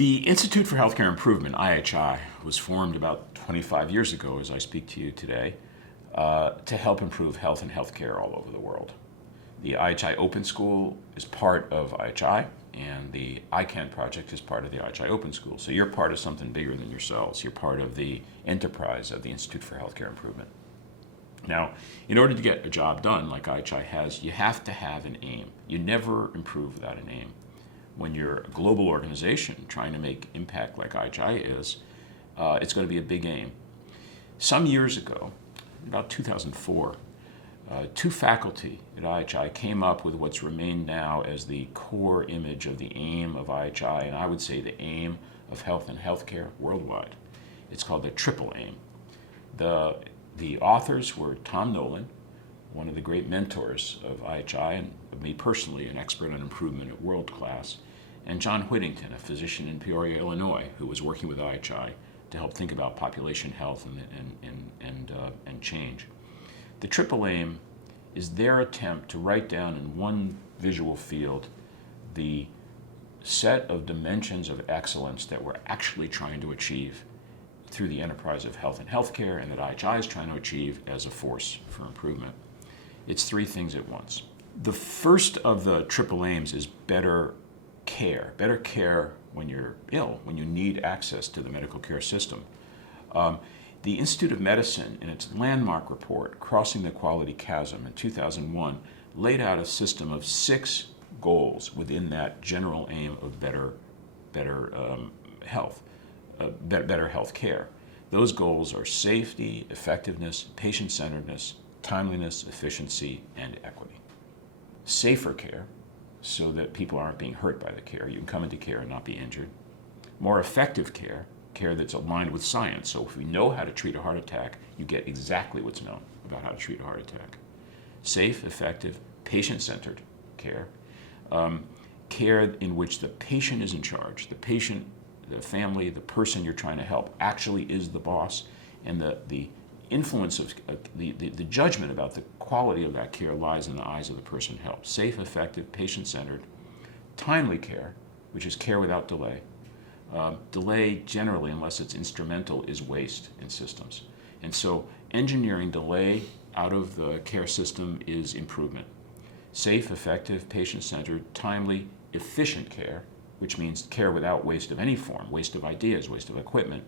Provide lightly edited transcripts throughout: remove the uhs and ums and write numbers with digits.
The Institute for Healthcare Improvement, IHI, was formed about 25 years ago, as I speak to you today, to help improve health and healthcare all over the world. The IHI Open School is part of IHI, and the ICANN project is part of the IHI Open School. So you're part of something bigger than yourselves. You're part of the enterprise of the Institute for Healthcare Improvement. Now, in order to get a job done like IHI has, you have to have an aim. You never improve without an aim. When you're a global organization trying to make impact like IHI is, it's going to be a big aim. Some years ago, about 2004, two faculty at IHI came up with what's remained now as the core image of the aim of IHI, and I would say the aim of health and healthcare worldwide. It's called the triple aim. The authors were Tom Nolan, one of the great mentors of IHI, and of me personally, an expert on improvement at world class, and John Whittington, a physician in Peoria, Illinois, who was working with IHI to help think about population health and change. The triple aim is their attempt to write down in one visual field the set of dimensions of excellence that we're actually trying to achieve through the enterprise of health and healthcare, and that IHI is trying to achieve as a force for improvement. It's three things at once. The first of the triple aims is better care. Better care when you're ill, when you need access to the medical care system. The Institute of Medicine, in its landmark report, Crossing the Quality Chasm, in 2001, laid out a system of 6 goals within that general aim of better health care. Those goals are safety, effectiveness, patient-centeredness, timeliness, efficiency, and equity. Safer care, so that people aren't being hurt by the care. You can come into care and not be injured. More effective care, care that's aligned with science. So if we know how to treat a heart attack, you get exactly what's known about how to treat a heart attack. Safe, effective, patient-centered care. Care in which the patient is in charge. The patient, the family, the person you're trying to help actually is the boss, and the influence of the judgment about the quality of that care lies in the eyes of the person helped. Safe, effective, patient-centered. Timely care, which is care without delay. Delay, generally, unless it's instrumental, is waste in systems. And so engineering delay out of the care system is improvement. Safe, effective, patient-centered, timely, efficient care, which means care without waste of any form, waste of ideas, waste of equipment,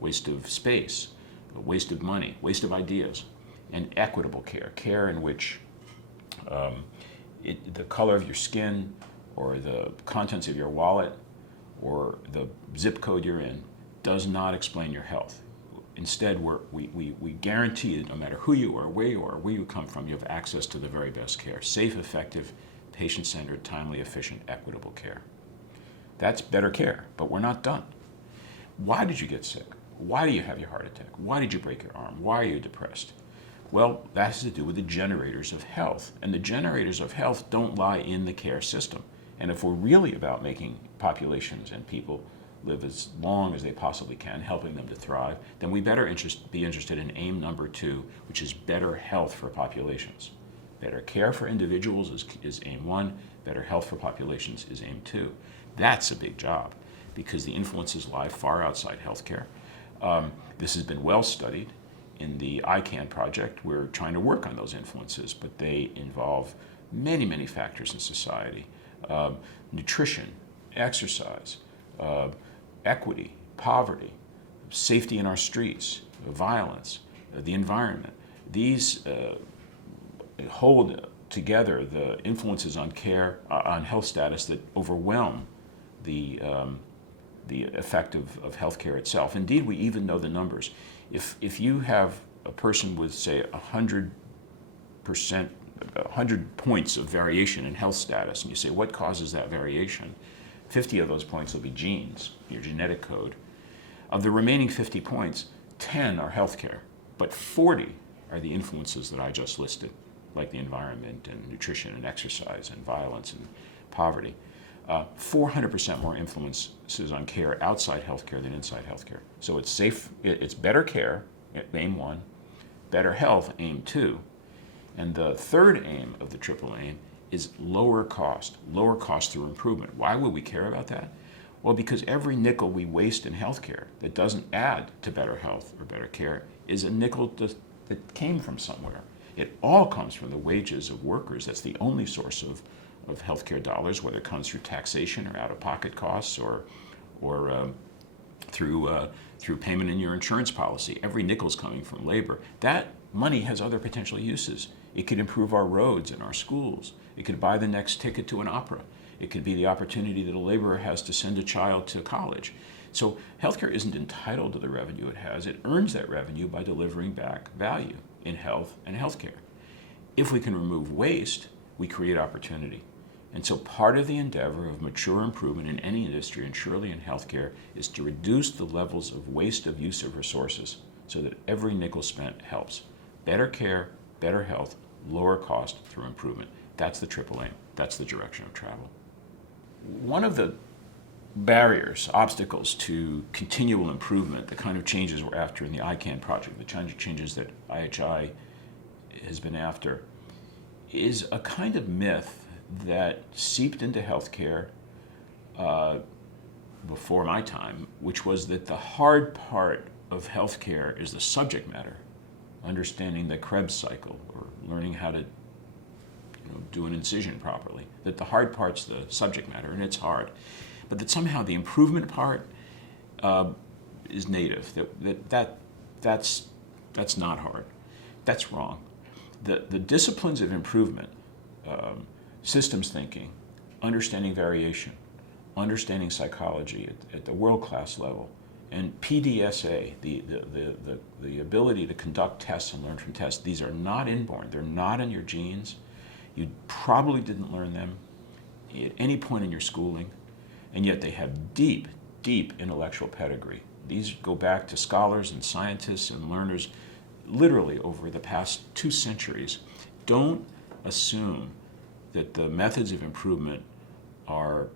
waste of space, waste of money, waste of ideas. And equitable care, care in which the color of your skin or the contents of your wallet or the zip code you're in does not explain your health. Instead, we guarantee that no matter who you are, where you come from, you have access to the very best care. Safe, effective, patient-centered, timely, efficient, equitable care. That's better care, but we're not done. Why did you get sick? Why do you have your heart attack? Why did you break your arm? Why are you depressed? Well, that has to do with the generators of health. And the generators of health don't lie in the care system. And if we're really about making populations and people live as long as they possibly can, helping them to thrive, then we better be interested in aim number 2, which is better health for populations. Better care for individuals is aim 1. Better health for populations is aim 2. That's a big job because the influences lie far outside healthcare. This has been well studied. In the ICANN project, we're trying to work on those influences, but they involve many, many factors in society. Nutrition, exercise, equity, poverty, safety in our streets, violence, the environment. These hold together the influences on care, on health status that overwhelm the effect of healthcare itself. Indeed, we even know the numbers. If you have a person with, say, 100 points of variation in health status, and you say, what causes that variation? 50 of those points will be genes, your genetic code. Of the remaining 50 points, 10 are healthcare, but 40 are the influences that I just listed, like the environment and nutrition and exercise and violence and poverty. 400% more influences on care outside healthcare than inside healthcare. So it's safe, it's better care, aim 1, better health, aim 2, and the third aim of the triple aim is lower cost through improvement. Why would we care about that? Well, because every nickel we waste in healthcare that doesn't add to better health or better care is a nickel that came from somewhere. It all comes from the wages of workers. That's the only source of healthcare dollars, whether it comes through taxation or out-of-pocket costs or through payment in your insurance policy. Every nickel's coming from labor. That money has other potential uses. It could improve our roads and our schools. It could buy the next ticket to an opera. It could be the opportunity that a laborer has to send a child to college. So healthcare isn't entitled to the revenue it has. It earns that revenue by delivering back value in health and healthcare. If we can remove waste, we create opportunity. And so part of the endeavor of mature improvement in any industry, and surely in healthcare, is to reduce the levels of waste of use of resources so that every nickel spent helps. Better care, better health, lower cost through improvement. That's the triple aim. That's the direction of travel. One of the barriers, obstacles to continual improvement, the kind of changes we're after in the ICANN project, the kind of changes that IHI has been after, is a kind of myth that seeped into healthcare before my time, which was that the hard part of healthcare is the subject matter, understanding the Krebs cycle or learning how to do an incision properly. That the hard part's the subject matter, and it's hard. But that somehow the improvement part is native. That's not hard. That's wrong. The disciplines of improvement, systems thinking, understanding variation, understanding psychology at the world-class level, and PDSA, the ability to conduct tests and learn from tests, these are not inborn. They're not in your genes. You probably didn't learn them at any point in your schooling, and yet they have deep, deep intellectual pedigree. These go back to scholars and scientists and learners literally over the past 2 centuries. Don't assume that the methods of improvement are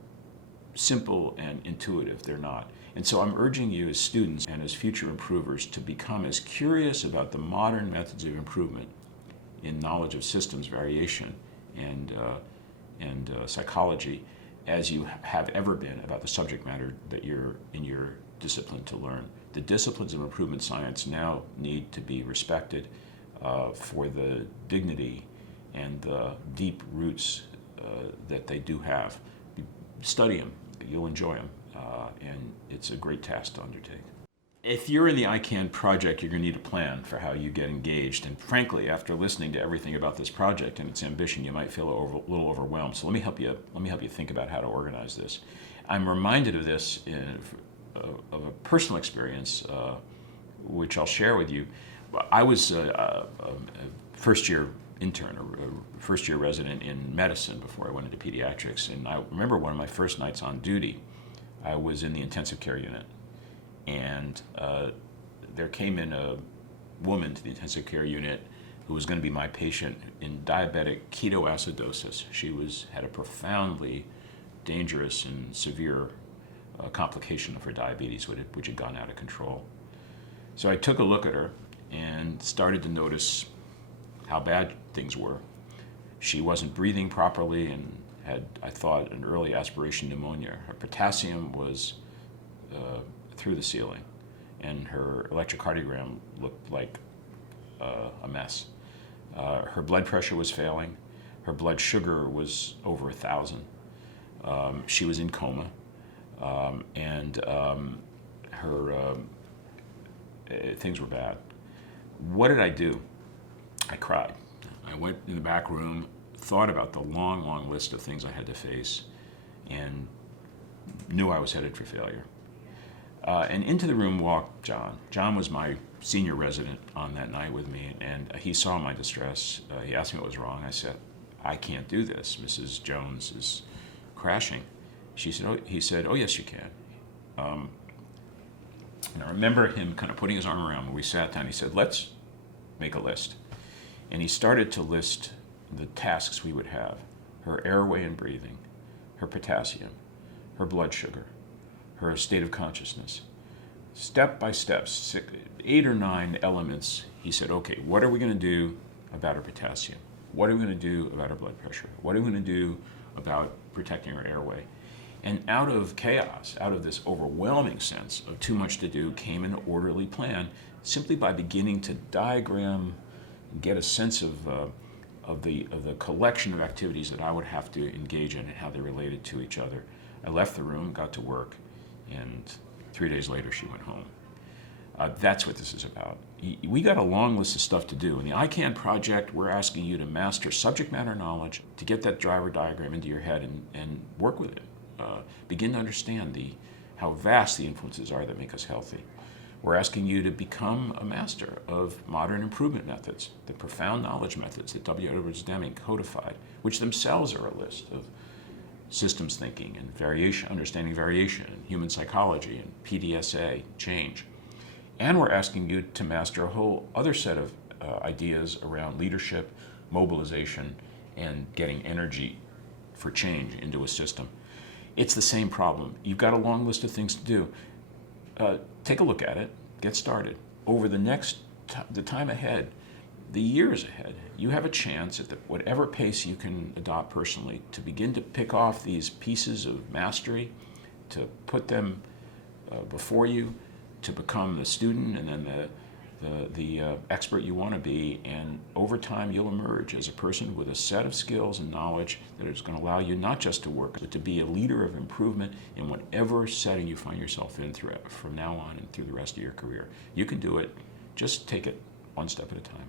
simple and intuitive. They're not. And so I'm urging you as students and as future improvers to become as curious about the modern methods of improvement in knowledge of systems, variation, and psychology as you have ever been about the subject matter that you're in your discipline to learn. The disciplines of improvement science now need to be respected for the dignity and the deep roots that they do have. Study them, you'll enjoy them, and it's a great task to undertake. If you're in the ICANN project, you're going to need a plan for how you get engaged. And frankly, after listening to everything about this project and its ambition, you might feel a little overwhelmed. So let me help you think about how to organize this. I'm reminded of this of a personal experience, which I'll share with you. I was a first-year intern, a first-year resident in medicine before I went into pediatrics. And I remember one of my first nights on duty, I was in the intensive care unit. And there came in a woman to the intensive care unit who was going to be my patient in diabetic ketoacidosis. She had a profoundly dangerous and severe complication of her diabetes, which had gone out of control. So I took a look at her and started to notice how bad things were. She wasn't breathing properly and had, I thought, an early aspiration pneumonia. Her potassium was through the ceiling, and her electrocardiogram looked like a mess. Her blood pressure was failing. Her blood sugar was over 1,000. She was in coma, and her things were bad. What did I do? I cried. I went in the back room, thought about the long, long list of things I had to face, and knew I was headed for failure. And into the room walked John. John was my senior resident on that night with me, and he saw my distress. He asked me what was wrong. I said, I can't do this. Mrs. Jones is crashing. He said, oh, yes, you can. And I remember him kind of putting his arm around me. We sat down. He said, let's make a list. And he started to list the tasks we would have: her airway and breathing, her potassium, her blood sugar, her state of consciousness. Step by step, 8 or 9 elements. He said, okay, what are we going to do about her potassium? What are we going to do about her blood pressure? What are we going to do about protecting her airway? And out of chaos, out of this overwhelming sense of too much to do, came an orderly plan simply by beginning to diagram and get a sense of the collection of activities that I would have to engage in and how they related to each other. I left the room, got to work, and 3 days later she went home. That's what this is about. We got a long list of stuff to do. In the ICANN project, we're asking you to master subject matter knowledge, to get that driver diagram into your head and work with it. Begin to understand how vast the influences are that make us healthy. We're asking you to become a master of modern improvement methods, the profound knowledge methods that W. Edwards Deming codified, which themselves are a list of systems thinking and variation, understanding variation, and human psychology, and PDSA, change. And we're asking you to master a whole other set of ideas around leadership, mobilization, and getting energy for change into a system. It's the same problem. You've got a long list of things to do. Take a look at it, get started. Over the time ahead, the years ahead, you have a chance at whatever pace you can adopt personally to begin to pick off these pieces of mastery, to put them before you, to become the student and then the expert you want to be, and over time you'll emerge as a person with a set of skills and knowledge that is going to allow you not just to work, but to be a leader of improvement in whatever setting you find yourself in from now on and through the rest of your career. You can do it. Just take it one step at a time.